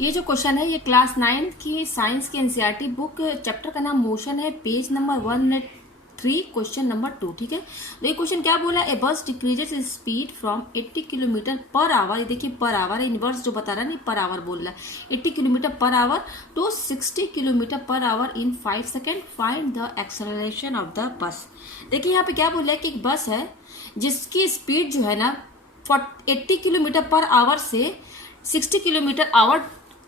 ये जो क्वेश्चन है ये क्लास 9 की साइंस की एनसीईआरटी बुक, चैप्टर का नाम मोशन है, पेज नंबर 103, क्वेश्चन नंबर 2। ठीक है, तो ये क्वेश्चन क्या बोला, ए बस decreases speed from 80 kilometre per our, ये देखिए पर आवर है, इनवर्स जो बता रहा है नहीं पर आवर बोल रहा है, 80 kilometre per hour to 60 kilometre per hour in 5 second, find the acceleration of the bus. देखिए यहाँ पे क्या बोल रहा है कि एक बस है जिसकी स्पीड जो है ना 80 किलोमीटर पर आवर से 60 किलोमीटर आवर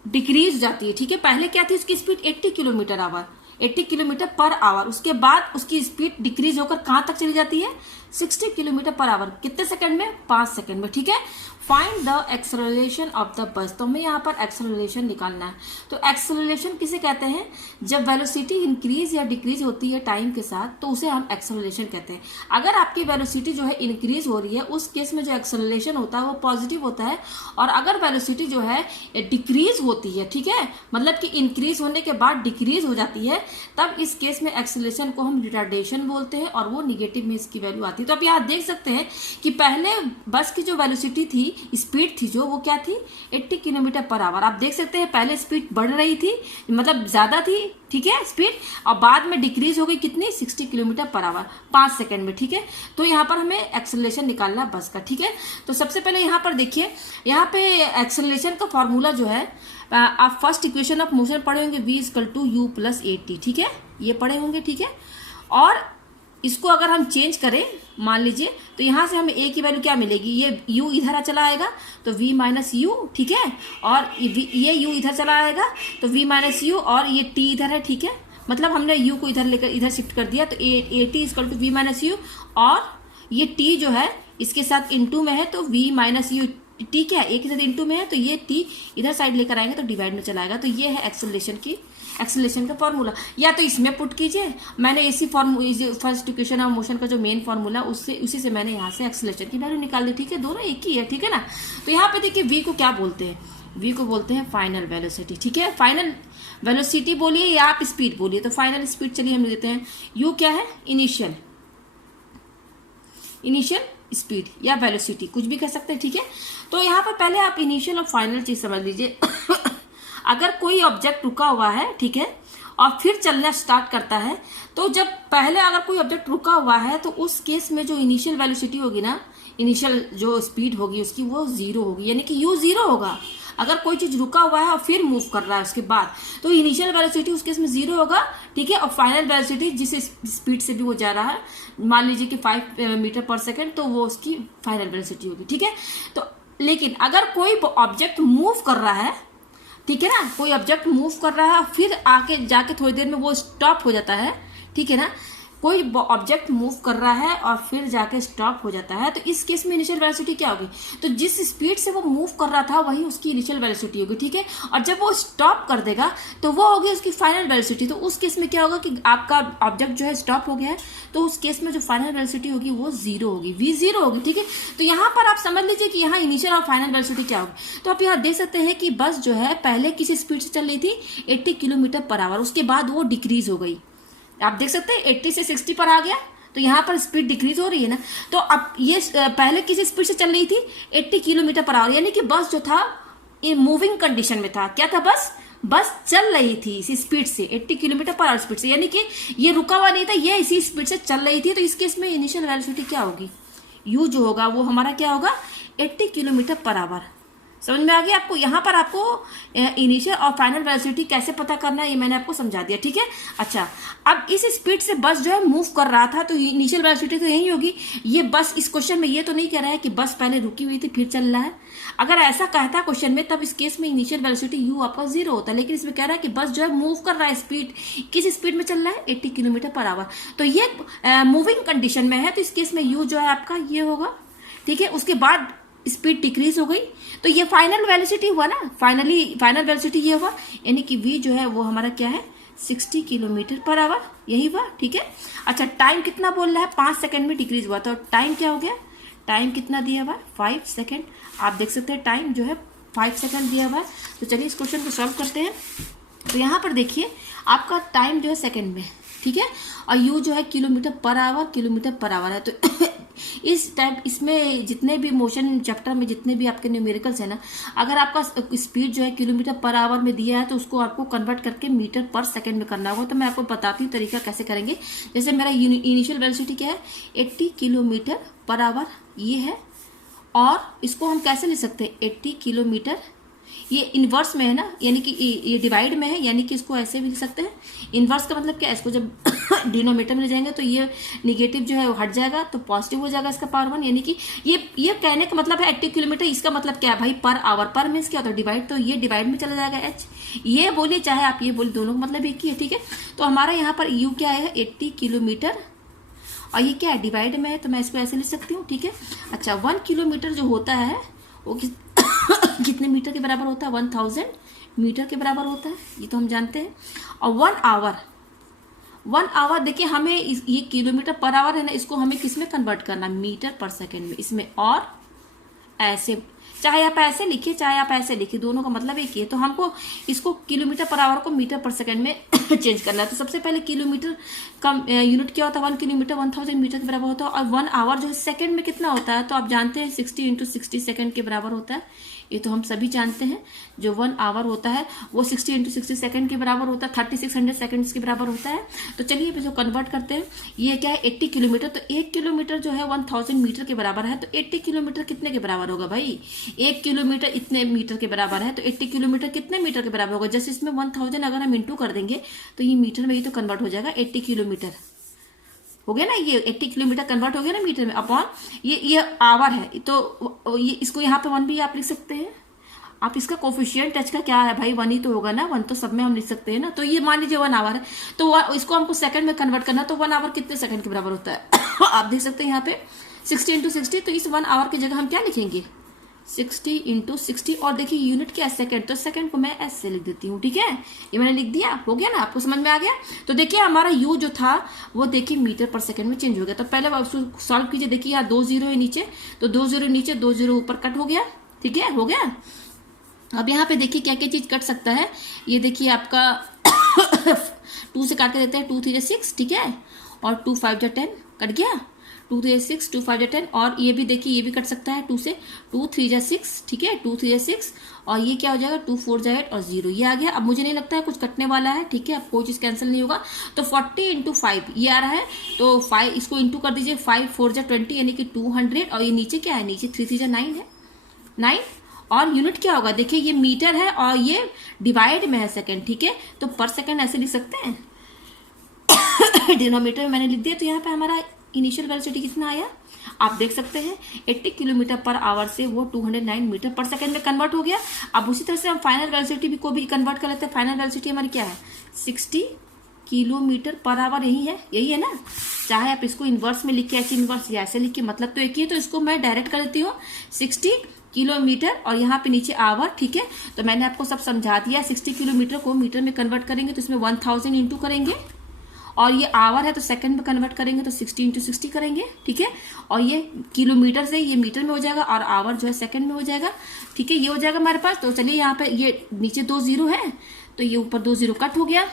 डिक्रीज जाती है। ठीक है, पहले क्या थी उसकी speed 80 kilometre our, 80 kilometre per our, उसके बाद उसकी स्पीड डिक्रीज होकर कहां तक चली जाती है 60 किलोमीटर पर आवर, कितने सेकंड में, 5 सेकंड में। ठीक है, find the acceleration of the बस, तो हमें यहाँ पर एक्सेलरेशन निकालना है। तो एक्सेलरेशन किसे कहते हैं, जब वेलोसिटी इंक्रीज या डिक्रीज होती है टाइम के साथ तो उसे हम एक्सेलरेशन कहते हैं। अगर आपकी वेलोसिटी जो है इंक्रीज हो रही है उस केस में जो एक्सेलरेशन होता है वो पॉजिटिव होता है, और अगर वेलोसिटी जो है डिक्रीज होती है, ठीक है, मतलब कि इंक्रीज होने के बाद डिक्रीज हो जाती है, तब इस केस में एक्सेलरेशन को हम रिटार्डेशन बोलते हैं और वो निगेटिव में इसकी वैल्यू आती है। तो आप यहाँ देख सकते हैं कि पहले बस की जो वेलोसिटी थी, स्पीड थी जो, वो क्या थी 80 किलोमीटर पर आवर। आप देख सकते हैं पहले स्पीड बढ़ रही थी, मतलब ज्यादा थी, ठीक है स्पीड, और बाद में डिक्रीज हो गई कितनी 60 किलोमीटर पर आवर 5 सेकंड में। ठीक है, तो यहाँ पर हमें एक्सेलरेशन निकालना बस का। ठीक है, तो सबसे पहले यहाँ पर देखिए, यहाँ पे एक्सेलरेशन का फॉर्मूला जो है, आप फर्स्ट इक्वेशन ऑफ मोशन पढ़े होंगे v=u+at। ठीक है, ये पढ़े होंगे। ठीक है, और इसको अगर हम चेंज करें मान लीजिए तो यहां से हमें a की वैल्यू क्या मिलेगी, ये u इधर चला आएगा तो v-u, ठीक है, और ये u इधर चला आएगा तो v-u, और ये t इधर है। ठीक है, मतलब हमने u को इधर लेकर इधर शिफ्ट कर दिया तो at=v-u, और ये t जो है इसके साथ इनटू में है तो v-u, t क्या है एक के साथ इनटू में है तो ये t इधर साइड लेकर आएंगे तो डिवाइड में चला आएगा। तो ये है एक्सेलरेशन का फॉर्मूला, या तो इसमें पुट कीजिए, मैंने इसी फर्स्ट इक्वेशन ऑफ मोशन का जो मेन फॉर्मूला उसी से मैंने यहाँ से एक्सेलरेशन की वैल्यू निकाल दी। ठीक है, दोनों एक ही है। ठीक है ना, तो यहाँ पे देखिए v को क्या बोलते हैं, v को बोलते हैं फाइनल वेलोसिटी। ठीक है, फाइनल वेलोसिटी बोलिए या आप स्पीड बोलिए, तो फाइनल स्पीड चलिए हम लेते हैं, u क्या है इनिशियल स्पीड या वेलोसिटी, कुछ भी कह सकते हैं। ठीक है, तो यहाँ पर पहले आप इनिशियल और फाइनल चीज समझ लीजिए। अगर कोई ऑब्जेक्ट रुका हुआ है, ठीक है, और फिर चलना स्टार्ट करता है, तो जब पहले अगर कोई ऑब्जेक्ट रुका हुआ है तो उस केस में जो इनिशियल वेलोसिटी होगी ना, इनिशियल जो स्पीड होगी उसकी वो 0 होगी, यानी कि u 0 होगा। अगर कोई चीज रुका हुआ है और फिर मूव कर रहा है उसके बाद, तो इनिशियल वेलोसिटी उस केस में 0 होगा। ठीक है, और फाइनल वेलोसिटी जिस स्पीड से भी वो जा रहा है, मान लीजिए कि 5 मीटर पर सेकेंड, तो वो उसकी फाइनल वेलोसिटी होगी। ठीक है, तो लेकिन अगर कोई ऑब्जेक्ट मूव कर रहा है, ठीक है ना, कोई ऑब्जेक्ट मूव कर रहा है फिर आके जाके थोड़ी देर में वो स्टॉप हो जाता है, ठीक है ना, कोई ऑब्जेक्ट मूव कर रहा है और फिर जाके स्टॉप हो जाता है, तो इस केस में इनिशियल वेलोसिटी क्या होगी, तो जिस स्पीड से वो मूव कर रहा था वही उसकी इनिशियल वेलोसिटी होगी। ठीक है, और जब वो स्टॉप कर देगा तो वो होगी उसकी फाइनल वेलोसिटी। तो उस केस में क्या होगा कि आपका ऑब्जेक्ट जो है स्टॉप हो गया है, तो उस केस में जो फाइनल वेलोसिटी होगी वो 0 होगी, v0 होगी। ठीक है, तो यहाँ पर आप समझ लीजिए कि यहाँ इनिशियल और फाइनल वेलोसिटी क्या होगी। तो आप यहाँ देख सकते हैं कि बस जो है पहले किसी स्पीड से चल रही थी 80 किलोमीटर पर आवर, उसके बाद वो डिक्रीज हो गई। आप देख सकते हैं 80 से 60 पर आ गया, तो यहाँ पर स्पीड डिक्रीज हो रही है ना। तो अब ये पहले किसी स्पीड से चल रही थी 80 किलोमीटर पर आवर, यानी कि बस जो था ये मूविंग कंडीशन में था। क्या था, बस चल रही थी इसी स्पीड से 80 किलोमीटर पर आवर स्पीड से, यानी कि ये रुका हुआ नहीं था, ये इसी स्पीड से चल रही थी। तो इस केस में इनिशियल वेलोसिटी क्या होगी, u जो होगा वो हमारा क्या होगा 80 किलोमीटर पर आवर। समझ में आ गया आपको। यहाँ पर आपको इनिशियल और फाइनल वेलोसिटी कैसे पता करना है ये मैंने आपको समझा दिया। ठीक है, अच्छा, अब इस स्पीड से बस जो है मूव कर रहा था तो इनिशियल वेलोसिटी तो यही होगी। ये बस इस क्वेश्चन में ये तो नहीं कह रहा है कि बस पहले रुकी हुई थी फिर चल रहा है। अगर ऐसा कहता क्वेश्चन में तब इस केस में इनिशियल वेलोसिटी u आपका 0 होता है, लेकिन इसमें कह रहा है कि बस जो है मूव कर रहा है, स्पीड किस स्पीड में चल रहा है 80 किलोमीटर पर आवर, तो ये मूविंग कंडीशन में है, तो इस केस में u जो है आपका ये होगा। ठीक है, उसके बाद स्पीड डिक्रीज हो गई, तो ये फाइनल वेलोसिटी हुआ ना, फाइनल वेलोसिटी ये हुआ, यानी कि v जो है वो हमारा क्या है 60 किलोमीटर पर आवर, यही हुआ। ठीक है, अच्छा, टाइम कितना बोल रहा है 5 सेकंड में डिक्रीज हुआ, तो टाइम क्या हो गया, टाइम कितना दिया हुआ है 5 सेकंड। आप देख सकते हैं टाइम जो है 5 सेकंड दिया हुआ है। तो चलिए इस क्वेश्चन को सॉल्व करते हैं। तो यहाँ पर देखिए आपका टाइम जो है सेकंड में, ठीक है, और यू जो है किलोमीटर पर आवर है। तो इस टाइप इसमें जितने भी मोशन चैप्टर में जितने भी आपके न्यूमेरिकल्स है ना, अगर आपका स्पीड जो है किलोमीटर पर आवर में दिया है तो उसको आपको कन्वर्ट करके मीटर पर सेकंड में करना होगा। तो मैं आपको बताती हूँ तरीका कैसे करेंगे। जैसे मेरा इनिशियल वेलोसिटी क्या है 80 किलोमीटर पर आवर ये है, और इसको हम कैसे ले सकते हैं 80 किलोमीटर, ये इनवर्स में है ना, यानी कि ये डिवाइड में है, यानी कि इसको ऐसे भी लिख सकते हैं। इनवर्स का मतलब क्या है, इसको जब डिनोमिनेटर में ले जाएंगे तो ये निगेटिव जो है वो हट जाएगा तो पॉजिटिव हो जाएगा इसका पावर 1, यानी कि ये कहने का मतलब है 80 किलोमीटर, इसका मतलब क्या है भाई पर आवर, पर मीन्स क्या होता है डिवाइड, तो ये डिवाइड में चला जाएगा एच, ये बोलिए चाहे आप ये बोलिए, दोनों का मतलब एक ही है, ठीक है। तो हमारा यहाँ पर यू क्या है 80 किलोमीटर, और ये क्या है डिवाइड में है, तो मैं इसको ऐसे लिख सकती हूँ, ठीक है। अच्छा 1 किलोमीटर जो होता है वो कितने मीटर के बराबर होता है 1000 मीटर के बराबर होता है, ये तो हम जानते हैं। और 1 आवर देखिए हमें ये किलोमीटर पर आवर है ना, इसको हमें किस में कन्वर्ट करना, मीटर पर सेकंड में, इसमें और ऐसे, चाहे आप ऐसे लिखिए चाहे आप ऐसे लिखिए, दोनों का मतलब एक ही है। तो हमको इसको किलोमीटर पर आवर को मीटर पर सेकंड में चेंज करना है। तो सबसे पहले किलोमीटर का यूनिट क्या होता है 1 किलोमीटर 1000 मीटर के बराबर होता है, और 1 आवर जो है सेकंड में कितना होता है, तो आप जानते हैं 60 × 60 सेकंड के बराबर होता है, ये तो हम सभी जानते हैं। जो 1 आवर होता है वो 60 × 60 सेकंड के बराबर होता है, 3600 सेकंड्स के बराबर होता है। तो चलिए इसको कन्वर्ट करते हैं, ये क्या है 80 किलोमीटर, तो 1 किलोमीटर जो है 1000 मीटर के बराबर है, तो 80 किलोमीटर कितने के बराबर होगा भाई, 1 किलोमीटर इतने मीटर के बराबर है, तो 80 किलोमीटर कितने मीटर के बराबर होगा, जैसे इसमें 1000 अगर हम इंटू कर देंगे तो ये मीटर में ही तो कन्वर्ट हो जाएगा, 80 किलोमीटर हो गया ना, ये 80 किलोमीटर कन्वर्ट हो गया ना मीटर में, अपॉन ये आवर है, तो ये इसको यहाँ पे 1 भी आप लिख सकते हैं। आप इसका कोफिशिएंट टच का क्या है भाई 1 ही तो होगा ना, 1 तो सब में हम लिख सकते हैं ना। तो ये मान लीजिए 1 आवर है, तो इसको हमको सेकंड में कन्वर्ट करना, तो 1 आवर कितने सेकंड के बराबर होता है आप देख सकते हैं यहाँ पे 60 × 60, तो इस 1 आवर की जगह हम क्या लिखेंगे 60 × 60, और देखिए यूनिट क्या है सेकंड, तो सेकंड को मैं एस से लिख देती हूँ, ठीक है, ये मैंने लिख दिया, हो गया ना, आपको समझ में आ गया। तो देखिए हमारा यू जो था वो देखिए मीटर पर सेकंड में चेंज हो गया। तो पहले आप उसको सॉल्व कीजिए, देखिए यहाँ 2 0 है नीचे, तो 2 0 नीचे 2 0 ऊपर कट हो गया, ठीक है, हो गया। अब यहाँ पे देखिए क्या क्या चीज कट सकता है, ये देखिए आपका 2 से काट के देते हैं, 2 3 6, ठीक है, और 2 5 10 कट गया, 2 3 6 2 5 10, और ये भी देखिए ये भी कट सकता है 2 से, 2 3 6, ठीक है, 2 3 6, और ये क्या हो जाएगा 2 4 8 और 0, ये आ गया। अब मुझे नहीं लगता है कुछ कटने वाला है, ठीक है, अब कोई चीज कैंसिल नहीं होगा। तो 40 × 5 ये आ रहा है, तो 5 इसको इंटू कर दीजिए, 5 4 20 यानी कि 200, और ये नीचे क्या है, नीचे 3 3 9 है, 9, और यूनिट क्या होगा देखिए ये मीटर है और ये डिवाइड में है सेकंड, ठीक है, तो पर सेकंड ऐसे लिख सकते हैं डिनोमिनेटर में मैंने लिख दिया। तो यहाँ पे हमारा इनिशियल वेलोसिटी कितना आया आप देख सकते हैं 80 किलोमीटर पर आवर से वो 209 मीटर पर सेकंड में कन्वर्ट हो गया। अब उसी तरह से हम फाइनल वेलोसिटी को भी कन्वर्ट कर लेते हैं। फाइनल वेलोसिटी हमारी क्या है 60 किलोमीटर पर आवर, यही है ना। चाहे आप इसको इनवर्स में लिखिए, ऐसे इनवर्स या ऐसे लिखिए, मतलब तो एक ही है। तो इसको मैं डायरेक्ट कर देती हूँ 60 किलोमीटर और यहाँ पे नीचे आवर, ठीक है। तो मैंने आपको सब समझा दिया। 60 किलोमीटर को मीटर में कन्वर्ट करेंगे तो इसमें 1000 इंटू करेंगे, और ये आवर है तो सेकंड में कन्वर्ट करेंगे तो 60 × 60 करेंगे, ठीक है। और ये किलोमीटर से ये मीटर में हो जाएगा और आवर जो है सेकंड में हो जाएगा, ठीक है। ये हो जाएगा हमारे पास। तो चलिए यहाँ पे ये नीचे 2 0 है तो ये ऊपर 2 0 कट हो गया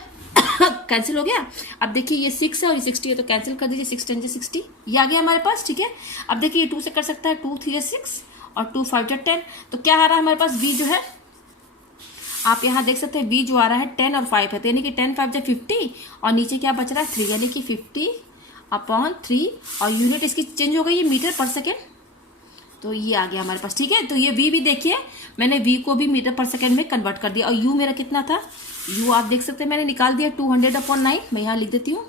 कैंसिल हो गया। अब देखिए ये 6 है और ये 60 है तो कैंसिल कर दीजिए, 6 10 60 ये आ गया हमारे पास, ठीक है। अब देखिए ये 2 से कर सकता है, 2 3 6 और 2 5 10। तो क्या आ रहा है हमारे पास v जो है, आप यहाँ देख सकते हैं v जो आ रहा है 10 और 5 है, तो यानी कि 10 5 जो 50 और नीचे क्या बच रहा है 3, यानी कि 50/3 और यूनिट इसकी चेंज हो गई है मीटर पर सेकेंड। तो ये आ गया हमारे पास, ठीक है। तो ये v भी देखिए मैंने v को भी मीटर पर सेकेंड में कन्वर्ट कर दिया। और u मेरा कितना था, u आप देख सकते हैं मैंने निकाल दिया 200/9, मैं यहाँ लिख देती हूँ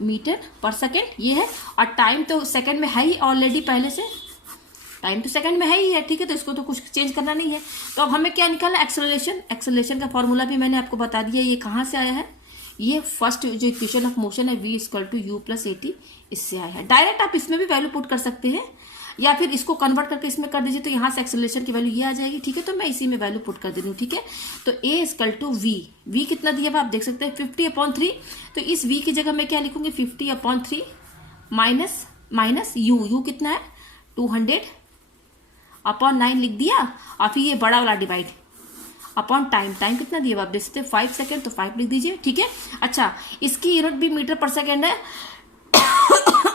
मीटर पर सेकेंड ये है। और टाइम तो सेकेंड में है ही ऑलरेडी, पहले से टाइम तो सेकंड में है ही है, ठीक है। तो इसको तो कुछ चेंज करना नहीं है। तो अब हमें क्या निकालना है एक्सेलरेशन। एक्सेलरेशन का फॉर्मूला भी मैंने आपको बता दिया, ये कहाँ से आया है, ये फर्स्ट जो इक्वेशन ऑफ मोशन है v = u + at, इससे आया है। डायरेक्ट आप इसमें भी वैल्यू पुट कर सकते हैं या फिर इसको कन्वर्ट करके इसमें कर दीजिए, तो यहाँ से एक्सेलरेशन की वैल्यू ये आ जाएगी, ठीक है। तो मैं इसी में वैल्यू पुट कर दे रही हूँ, ठीक है। तो a = v कितना दिया हुआ आप देख सकते हैं 50/3। तो इस v की जगह मैं क्या लिखूंगी 50/3 माइनस u कितना है 200/9 लिख दिया। और फिर ये बड़ा वाला डिवाइड, अपॉन टाइम। टाइम कितना दिया आप देख सकते हैं 5 सेकेंड, तो 5 लिख दीजिए, ठीक है। अच्छा, इसकी यूनिट भी मीटर पर सेकेंड है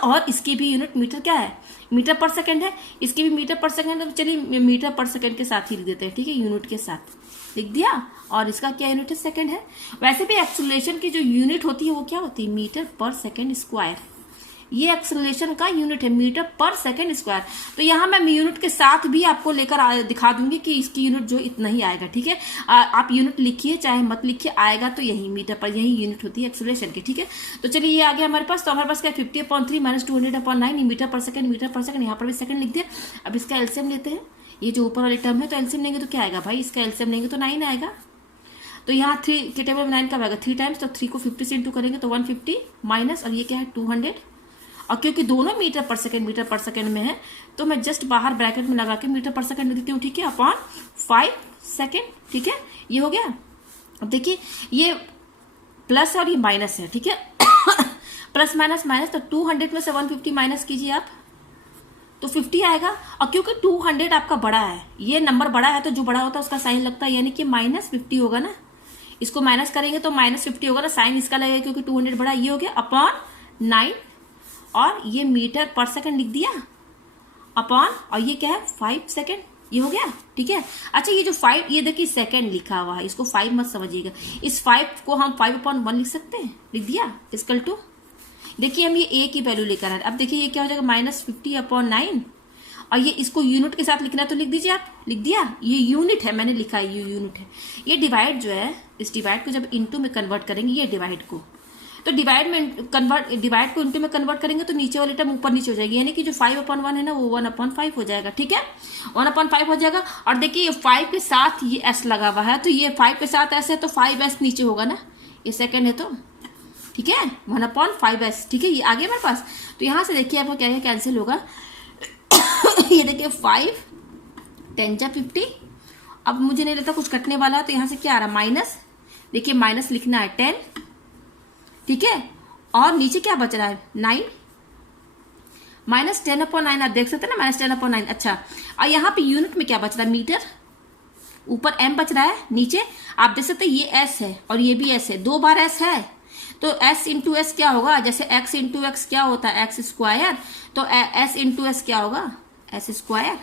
और इसकी भी यूनिट मीटर क्या है, मीटर पर सेकेंड है। इसकी भी मीटर पर सेकेंड है, तो चलिए मीटर पर सेकेंड के साथ ही लिख देते हैं, ठीक है, यूनिट के साथ लिख दिया। और इसका क्या यूनिट है, सेकेंड है। वैसे भी एक्सेलरेशन की जो यूनिट होती है वो क्या होती है, मीटर पर सेकेंड स्क्वायर। ये एक्सेलरेशन का यूनिट है, मीटर पर सेकेंड स्क्वायर। तो यहाँ मैं यूनिट के साथ भी आपको लेकर दिखा दूंगी कि इसकी यूनिट जो इतना ही आएगा, ठीक है। आप यूनिट लिखिए चाहे मत लिखिए, आएगा तो यही मीटर पर, यही यूनिट होती है एक्सेलरेशन की, ठीक है। तो चलिए ये आ गया हमारे पास। तो हमारे पास क्या 50/3 - 200/9 मीटर पर सेकंड, मीटर पर सेकंड, यहाँ पर भी सेकंड लिख दिया। अब इसका एलसीएम लेते हैं, ये जो ऊपर वाली टर्म है, तो एलसीएम लेंगे तो क्या आएगा भाई, इसका एलसीएम लेंगे तो 9 आएगा। तो यहाँ 3 के टेबल में 9 कब आएगा, 3 टाइम्स, तो 3 को 50 से इंटू करेंगे तो 150 माइनस, और ये क्या है 200। और क्योंकि दोनों मीटर पर सेकंड में है, तो मैं जस्ट बाहर ब्रैकेट में लगा के मीटर पर सेकंड देती हूँ, ठीक है, अपॉन 5 सेकेंड, ठीक है। ये हो गया। अब देखिए ये प्लस और ये माइनस है, ठीक है प्लस माइनस माइनस, तो 200 में से 150 माइनस कीजिए आप, तो 50 आएगा। और क्योंकि 200 आपका बड़ा है, ये नंबर बड़ा है, तो जो बड़ा होता है उसका साइन लगता है, यानी कि -50 होगा ना। इसको माइनस करेंगे तो -50 होगा ना, साइन इसका लगेगा क्योंकि 200 बड़ा। ये हो गया अपॉन 9, और ये मीटर पर सेकंड लिख दिया अपॉन, और ये क्या है 5 सेकंड, ये हो गया, ठीक है। अच्छा, ये जो 5, ये देखिए सेकंड लिखा हुआ है, इसको 5 मत समझिएगा। इस 5 को हम 5/1 लिख सकते हैं, लिख दिया, इक्वल टू, देखिए हम ये a की वैल्यू लेकर आए। अब देखिए ये क्या हो जाएगा -50/9, और ये इसको यूनिट के साथ लिखना है तो लिख दीजिए आप, लिख दिया। ये यूनिट है, मैंने लिखा है, ये यूनिट है। ये डिवाइड जो है, इस डिवाइड को जब इनटू में कन्वर्ट करेंगे, ये डिवाइड को, तो डिवाइड को इनटू में कन्वर्ट करेंगे तो नीचे वाली टर्म ऊपर नीचे हो जाएगी, यानी कि जो 5/1 है ना, वो 1/5 हो जाएगा, ठीक है, 1/5 हो जाएगा। और देखिए ये 5 के साथ ये s लगा हुआ है, तो ये 5 के साथ s है, तो 5s नीचे होगा ना, ये सेकंड है, तो ठीक है 1/5s, ठीक है। ये आ गया मेरे पास। तो यहां से देखिए आपको क्या क्या कैंसिल होगा ये देखिए 5 10 जा 50। अब मुझे नहीं लगता कुछ कटने वाला है, तो यहां से क्या आ रहा है माइनस, देखिए माइनस लिखना है 10, ठीक है। और नीचे क्या बच रहा है 9, -10/9, आप देख सकते हैं ना, -10/9। अच्छा, और यहाँ पे यूनिट में क्या बच रहा है, मीटर, ऊपर m बच रहा है, नीचे आप देख सकते हैं ये s है और ये भी s है, 2 बार s है, तो s इंटू एस क्या होगा, जैसे x इंटू एक्स क्या होता है x स्क्वायर, तो s इंटू एस क्या होगा s स्क्वायर।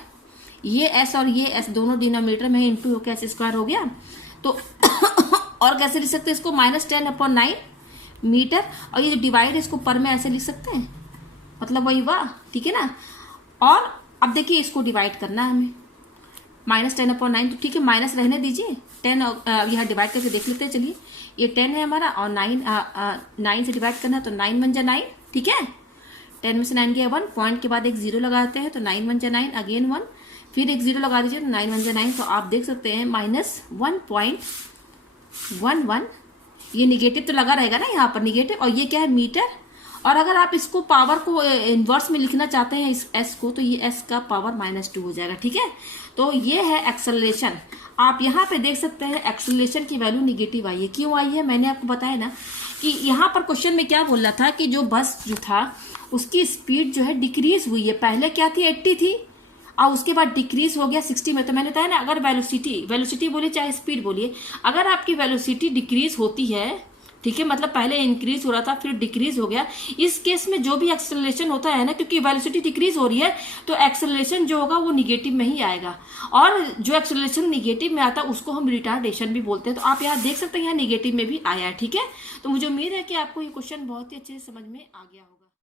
ये s और ये s दोनों डिनोमिनेटर में इंटू होकर s स्क्वायर हो गया। तो और कैसे लिख सकते हैं इसको, -10/9 मीटर, और ये जो डिवाइड है इसको पर में ऐसे लिख सकते हैं, मतलब वही हुआ, ठीक है ना। और अब देखिए इसको डिवाइड करना है हमें, -10/9, तो ठीक है माइनस रहने दीजिए, 10 यहाँ डिवाइड करके देख लेते हैं। चलिए ये 10 है हमारा, और 9 से डिवाइड करना है, तो 9 1 जा 9, ठीक है। 10 में से 9 गया 1, पॉइंट के बाद एक 0 लगाते हैं, तो 9 1 जा 9, अगेन 1, फिर एक 0 लगा दीजिए, तो 9 1 जा 9। तो आप देख सकते हैं -1.11, ये निगेटिव तो लगा रहेगा ना यहाँ पर निगेटिव, और ये क्या है मीटर। और अगर आप इसको पावर को इनवर्स में लिखना चाहते हैं इस s को, तो ये s का पावर -2 हो जाएगा, ठीक है। तो ये है एक्सेलरेशन। आप यहाँ पे देख सकते हैं एक्सेलरेशन की वैल्यू निगेटिव आई है। क्यों आई है, मैंने आपको बताया ना कि यहाँ पर क्वेश्चन में क्या बोल रहा था कि जो बस जो था उसकी स्पीड जो है डिक्रीज हुई है, पहले क्या थी 80 थी, और उसके बाद डिक्रीज हो गया 60 में। तो मैंने बताया ना, अगर वेलोसिटी बोलिए चाहे स्पीड बोलिए, अगर आपकी वेलोसिटी डिक्रीज होती है, ठीक है, मतलब पहले इंक्रीज हो रहा था फिर डिक्रीज हो गया, इस केस में जो भी एक्सेलरेशन होता है ना, क्योंकि वेलोसिटी डिक्रीज हो रही है, तो एक्सेलरेशन जो होगा वो निगेटिव में ही आएगा। और जो एक्सेलरेशन निगेटिव में आता है उसको हम रिटार्डेशन भी बोलते हैं। तो आप यहाँ देख सकते हैं यहाँ निगेटिव में भी आया है, ठीक है। तो मुझे उम्मीद है कि आपको ये क्वेश्चन बहुत ही अच्छे से समझ में आ गया होगा।